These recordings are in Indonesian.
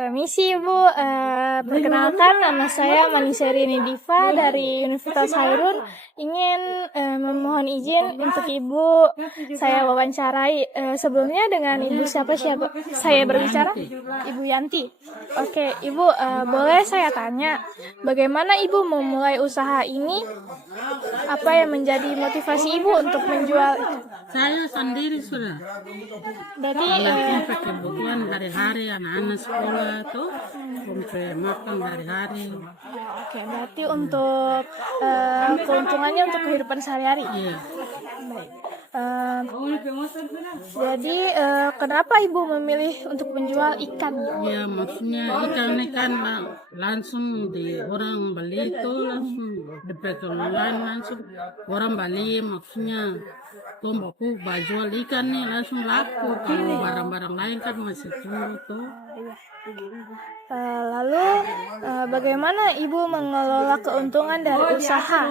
Permisi Ibu, perkenalkan nama saya Manisari Diva dari Universitas Hairun. Ingin memohon izin untuk Ibu saya wawancarai. Sebelumnya dengan Ibu siapa saya berbicara? Ibu Yanti. Oke, Ibu, boleh saya tanya, bagaimana Ibu memulai usaha ini? Apa yang menjadi motivasi Ibu untuk menjual? Saya sendiri sudah. Berarti Sampai kebutuhan hari-hari anak-anak sekolah tuh, sampai makan hari-hari. Oke, berarti untuk keuntungannya untuk kehidupan sehari-hari. Iya. Baik. Jadi kenapa Ibu memilih untuk menjual ikan? Ya maksudnya ikan langsung di orang beli itu langsung dipegang online langsung orang beli, maksudnya tuh aku jual ikan nih langsung laku. Kalau barang-barang lain kan masih tunggu tuh. Lalu bagaimana Ibu mengelola keuntungan dari usaha?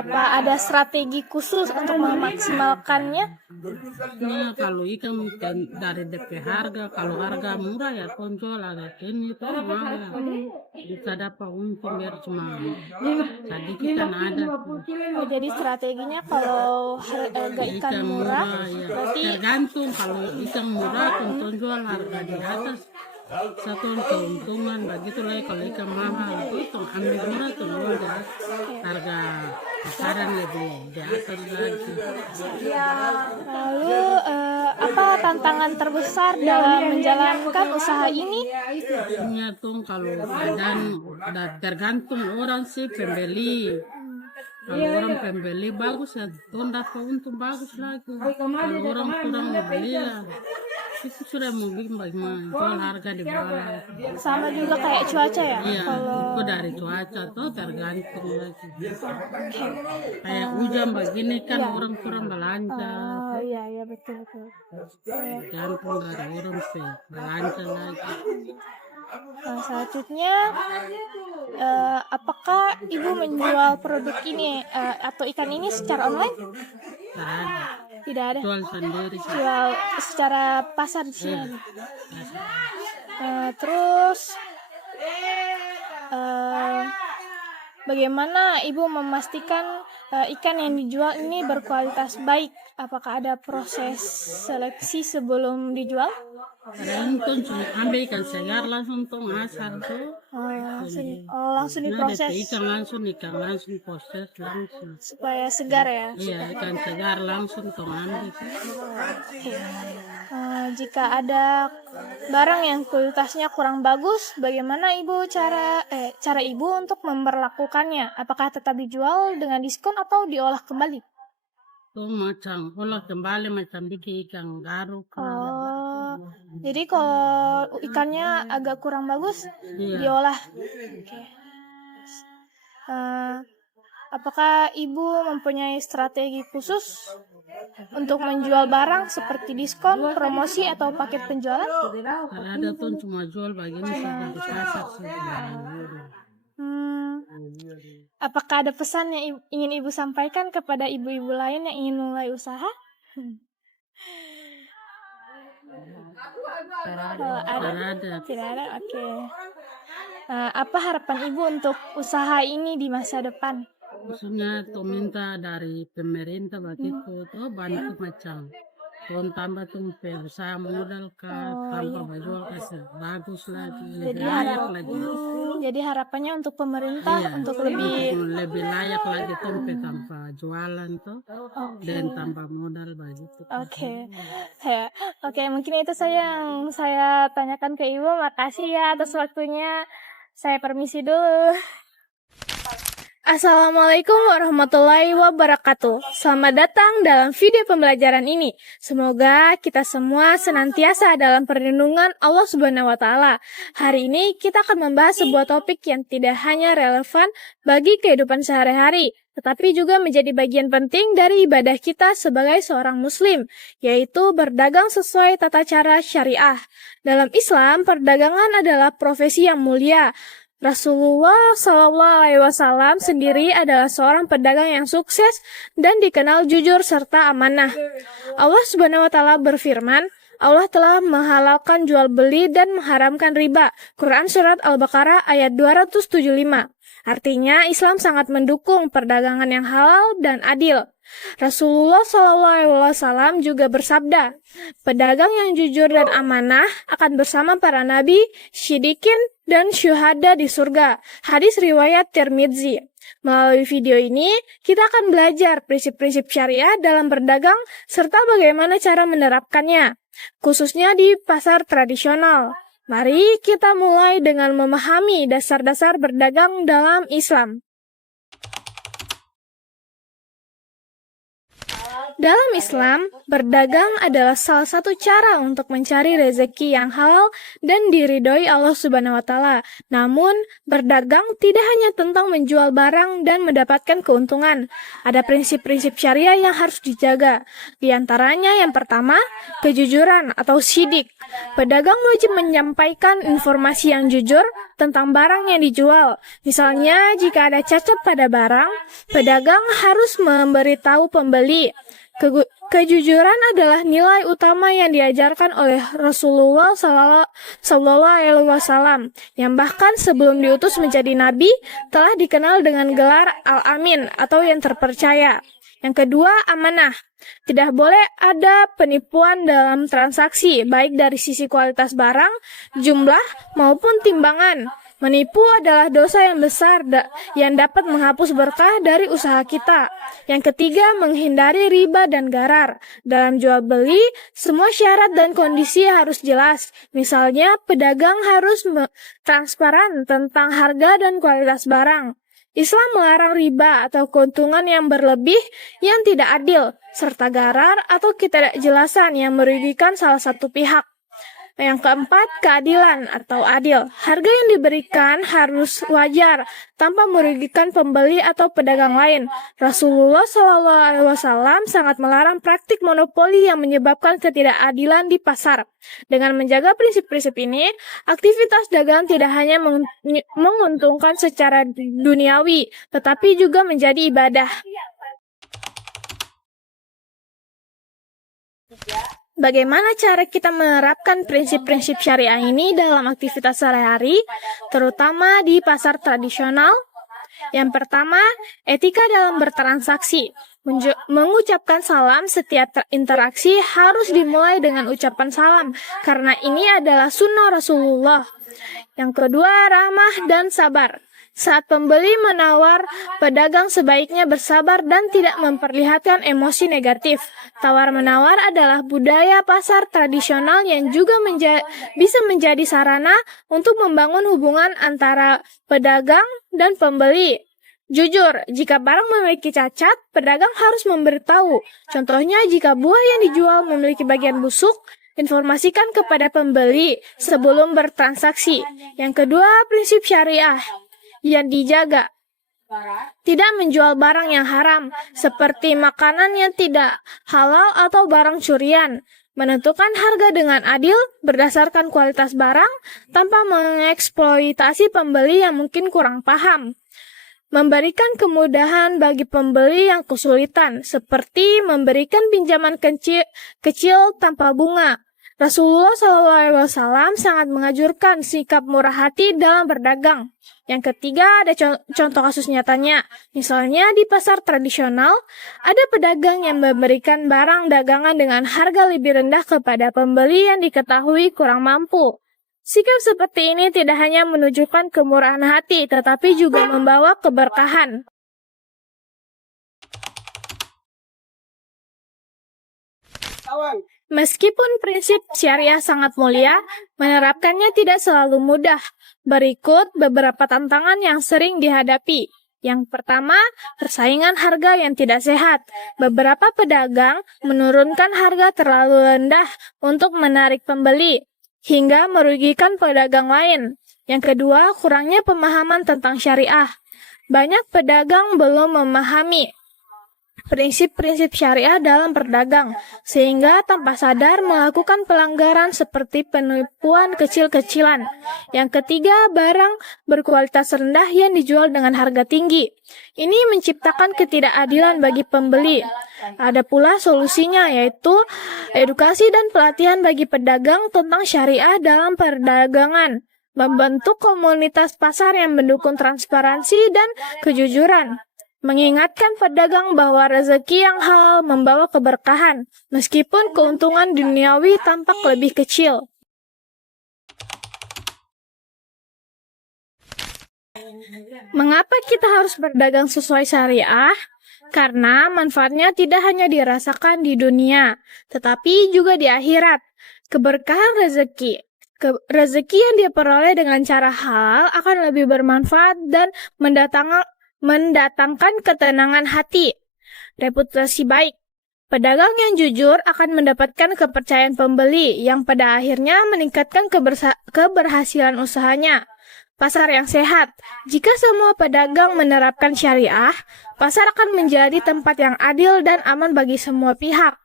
Apa ada strategi khusus untuk memaksimalkannya? Nah, kalau ikan dari DP harga, kalau harga murah ya jual agak ini tuh mahal. Bisa dapat untung biar cuma sedikit kan ada. Oh, jadi strateginya kalau harga ikan murah, ya. berarti Tergantung kalau ikan murah untung jual harga di atas satu keuntungan, begitu lagi kalau ikan mahal itu ambil murah tuh jual di atas harga pasaran lebih di atas lagi. lalu apa tantangan terbesar dalam menjalankan usaha ini? Punya tuh kalau keadaan tergantung orang sih pembeli. Kalau orang pembeli bagus ya tuh dapat untung bagus lagi. Kalau orang kurang beli ya itu sudah mau bikin bagaimana jual harga di bawah. Sama juga kayak cuaca ya? Iya, itu dari cuaca tuh tergantung lagi. Kayak hujan begini kan orang kurang belanja. Oh iya betul. Tergantung dari orang sih belanja lagi. Selanjutnya, apakah Ibu menjual produk ini atau ikan ini secara online? Tidak ada. Jual sendiri. Jual secara pasar di sini. Terus, bagaimana Ibu memastikan ikan yang dijual ini berkualitas baik? Apakah ada proses seleksi sebelum dijual? Tergantung cuma ambil ikan segar langsung tuh asal tuh. Langsung diproses. Ikan langsung proses langsung. Supaya segar ya? Iya, ikan segar langsung tuh ambil. Jika ada barang yang kualitasnya kurang bagus, bagaimana cara Ibu untuk memperlakukannya? Apakah tetap dijual dengan diskon atau diolah kembali? Tuh macam olah kembali macam bikin ikan garuk. Jadi kalau ikannya agak kurang bagus, diolah. Apakah Ibu mempunyai strategi khusus untuk menjual barang seperti diskon, promosi, atau paket penjualan? Kalau ada tuh cuma jual begini saja di pasar saja. Apakah ada pesan yang ingin Ibu sampaikan kepada ibu-ibu lain yang ingin mulai usaha? Tidak ada. Oke. Apa harapan Ibu untuk usaha ini di masa depan? Maksudnya tuh minta dari pemerintah begitu tuh bantu macam tuh tambah tuh usaha modal tambah jual kasih bagus lagi lebih layak lagi. Jadi harapannya untuk pemerintah untuk lebih layak lagi tuh tanpa jualan tuh dan tambah modal begitu. Oke, mungkin itu yang saya tanyakan ke Ibu. Makasih ya atas waktunya. Saya permisi dulu. Assalamualaikum warahmatullahi wabarakatuh. Selamat datang dalam video pembelajaran ini. Semoga kita semua senantiasa dalam perlindungan Allah Subhanahu wa Ta'ala. Hari ini kita akan membahas sebuah topik yang tidak hanya relevan bagi kehidupan sehari-hari, tetapi juga menjadi bagian penting dari ibadah kita sebagai seorang muslim, yaitu berdagang sesuai tata cara syariah. Dalam Islam, perdagangan adalah profesi yang mulia. Rasulullah SAW sendiri adalah seorang pedagang yang sukses dan dikenal jujur serta amanah. Allah Subhanahu wa Ta'ala berfirman, Allah telah menghalalkan jual beli dan mengharamkan riba. Quran Surat Al-Baqarah ayat 275. Artinya, Islam sangat mendukung perdagangan yang halal dan adil. Rasulullah SAW juga bersabda, pedagang yang jujur dan amanah akan bersama para nabi, syidikin, dan syuhada di surga. Hadis riwayat Tirmidzi. Melalui video ini, kita akan belajar prinsip-prinsip syariah dalam berdagang serta bagaimana cara menerapkannya, khususnya di pasar tradisional. Mari kita mulai dengan memahami dasar-dasar berdagang dalam Islam. Dalam Islam, berdagang adalah salah satu cara untuk mencari rezeki yang halal dan diridhoi Allah Subhanahu wa Ta'ala. Namun, berdagang tidak hanya tentang menjual barang dan mendapatkan keuntungan. Ada prinsip-prinsip syariah yang harus dijaga. Di antaranya yang pertama, kejujuran atau syidik. Pedagang wajib menyampaikan informasi yang jujur tentang barang yang dijual. Misalnya, jika ada cacat pada barang, pedagang harus memberitahu pembeli. Kejujuran adalah nilai utama yang diajarkan oleh Rasulullah SAW, yang bahkan sebelum diutus menjadi nabi telah dikenal dengan gelar Al-Amin atau yang terpercaya. Yang kedua, amanah. Tidak boleh ada penipuan dalam transaksi, baik dari sisi kualitas barang, jumlah, maupun timbangan. Menipu adalah dosa yang besar yang dapat menghapus berkah dari usaha kita. Yang ketiga, menghindari riba dan garar. Dalam jual beli, semua syarat dan kondisi harus jelas. Misalnya, pedagang harus transparan tentang harga dan kualitas barang. Islam melarang riba atau keuntungan yang berlebih yang tidak adil, serta garar atau ketidakjelasan yang merugikan salah satu pihak. Yang keempat, keadilan atau adil. Harga yang diberikan harus wajar, tanpa merugikan pembeli atau pedagang lain. Rasulullah SAW sangat melarang praktik monopoli yang menyebabkan ketidakadilan di pasar. Dengan menjaga prinsip-prinsip ini, aktivitas dagang tidak hanya menguntungkan secara duniawi, tetapi juga menjadi ibadah. Bagaimana cara kita menerapkan prinsip-prinsip syariah ini dalam aktivitas sehari-hari, terutama di pasar tradisional? Yang pertama, etika dalam bertransaksi. Mengucapkan salam setiap interaksi harus dimulai dengan ucapan salam, karena ini adalah sunnah Rasulullah. Yang kedua, ramah dan sabar. Saat pembeli menawar, pedagang sebaiknya bersabar dan tidak memperlihatkan emosi negatif. Tawar-menawar adalah budaya pasar tradisional yang juga bisa menjadi sarana untuk membangun hubungan antara pedagang dan pembeli. Jujur, jika barang memiliki cacat, pedagang harus memberitahu. Contohnya, jika buah yang dijual memiliki bagian busuk, informasikan kepada pembeli sebelum bertransaksi. Yang kedua, prinsip syariah yang dijaga. Tidak menjual barang yang haram, seperti makanan yang tidak halal atau barang curian. Menentukan harga dengan adil berdasarkan kualitas barang, tanpa mengeksploitasi pembeli yang mungkin kurang paham. Memberikan kemudahan bagi pembeli yang kesulitan, seperti memberikan pinjaman kecil tanpa bunga. Rasulullah SAW sangat menganjurkan sikap murah hati dalam berdagang. Yang ketiga, ada contoh kasus nyatanya. Misalnya di pasar tradisional, ada pedagang yang memberikan barang dagangan dengan harga lebih rendah kepada pembeli yang diketahui kurang mampu. Sikap seperti ini tidak hanya menunjukkan kemurahan hati, tetapi juga membawa keberkahan. Meskipun prinsip syariah sangat mulia, menerapkannya tidak selalu mudah. Berikut beberapa tantangan yang sering dihadapi. Yang pertama, persaingan harga yang tidak sehat. Beberapa pedagang menurunkan harga terlalu rendah untuk menarik pembeli, hingga merugikan pedagang lain. Yang kedua, kurangnya pemahaman tentang syariah. Banyak pedagang belum memahami prinsip-prinsip syariah dalam berdagang, sehingga tanpa sadar melakukan pelanggaran seperti penipuan kecil-kecilan. Yang ketiga, barang berkualitas rendah yang dijual dengan harga tinggi. Ini menciptakan ketidakadilan bagi pembeli. Ada pula solusinya, yaitu edukasi dan pelatihan bagi pedagang tentang syariah dalam perdagangan, membentuk komunitas pasar yang mendukung transparansi dan kejujuran, mengingatkan pedagang bahwa rezeki yang halal membawa keberkahan, meskipun keuntungan duniawi tampak lebih kecil. Mengapa kita harus berdagang sesuai syariah? Karena manfaatnya tidak hanya dirasakan di dunia, tetapi juga di akhirat. Keberkahan rezeki. Rezeki yang diperoleh dengan cara halal akan lebih bermanfaat dan mendatangkan ketenangan hati. Reputasi baik. Pedagang yang jujur akan mendapatkan kepercayaan pembeli yang pada akhirnya meningkatkan keberhasilan usahanya. Pasar yang sehat. Jika semua pedagang menerapkan syariah, pasar akan menjadi tempat yang adil dan aman bagi semua pihak.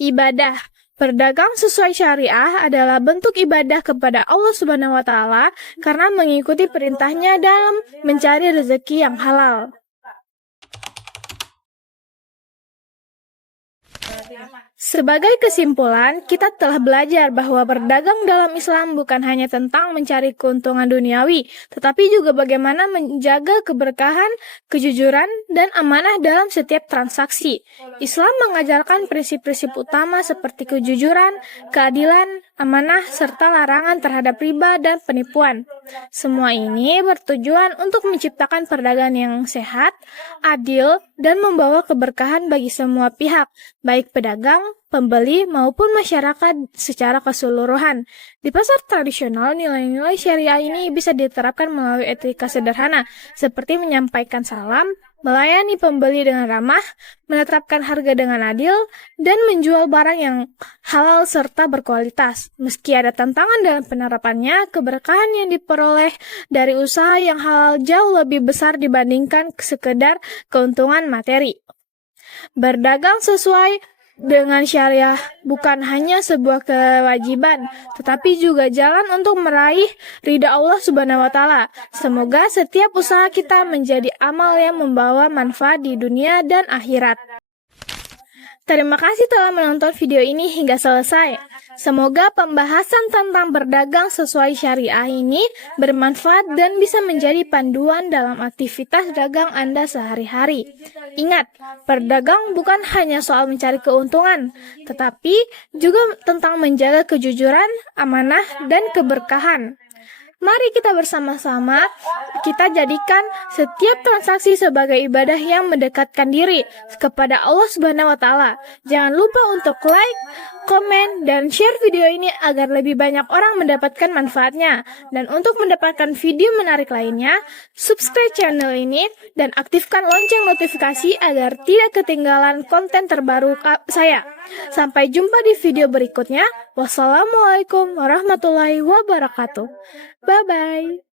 Ibadah. Berdagang sesuai syariah adalah bentuk ibadah kepada Allah Subhanahu wa Ta'ala karena mengikuti perintahnya dalam mencari rezeki yang halal. Sebagai kesimpulan, kita telah belajar bahwa berdagang dalam Islam bukan hanya tentang mencari keuntungan duniawi, tetapi juga bagaimana menjaga keberkahan, kejujuran, dan amanah dalam setiap transaksi. Islam mengajarkan prinsip-prinsip utama seperti kejujuran, keadilan, amanah, serta larangan terhadap riba dan penipuan. Semua ini bertujuan untuk menciptakan perdagangan yang sehat, adil, dan membawa keberkahan bagi semua pihak, baik pedagang, pembeli, maupun masyarakat secara keseluruhan. Di pasar tradisional, nilai-nilai syariah ini bisa diterapkan melalui etika sederhana, seperti menyampaikan salam, melayani pembeli dengan ramah, menetapkan harga dengan adil, dan menjual barang yang halal serta berkualitas. Meski ada tantangan dalam penerapannya, keberkahan yang diperoleh dari usaha yang halal jauh lebih besar dibandingkan sekedar keuntungan materi. Berdagang sesuai dengan syariah bukan hanya sebuah kewajiban, tetapi juga jalan untuk meraih ridha Allah Subhanahu wa Ta'ala. Semoga setiap usaha kita menjadi amal yang membawa manfaat di dunia dan akhirat. Terima kasih telah menonton video ini hingga selesai. Semoga pembahasan tentang berdagang sesuai syariah ini bermanfaat dan bisa menjadi panduan dalam aktivitas dagang Anda sehari-hari. Ingat, berdagang bukan hanya soal mencari keuntungan, tetapi juga tentang menjaga kejujuran, amanah, dan keberkahan. Mari kita bersama-sama kita jadikan setiap transaksi sebagai ibadah yang mendekatkan diri kepada Allah Subhanahu wa Ta'ala. Jangan lupa untuk like, komen, dan share video ini agar lebih banyak orang mendapatkan manfaatnya. Dan untuk mendapatkan video menarik lainnya, subscribe channel ini dan aktifkan lonceng notifikasi agar tidak ketinggalan konten terbaru saya. Sampai jumpa di video berikutnya. Wassalamualaikum warahmatullahi wabarakatuh. Bye-bye.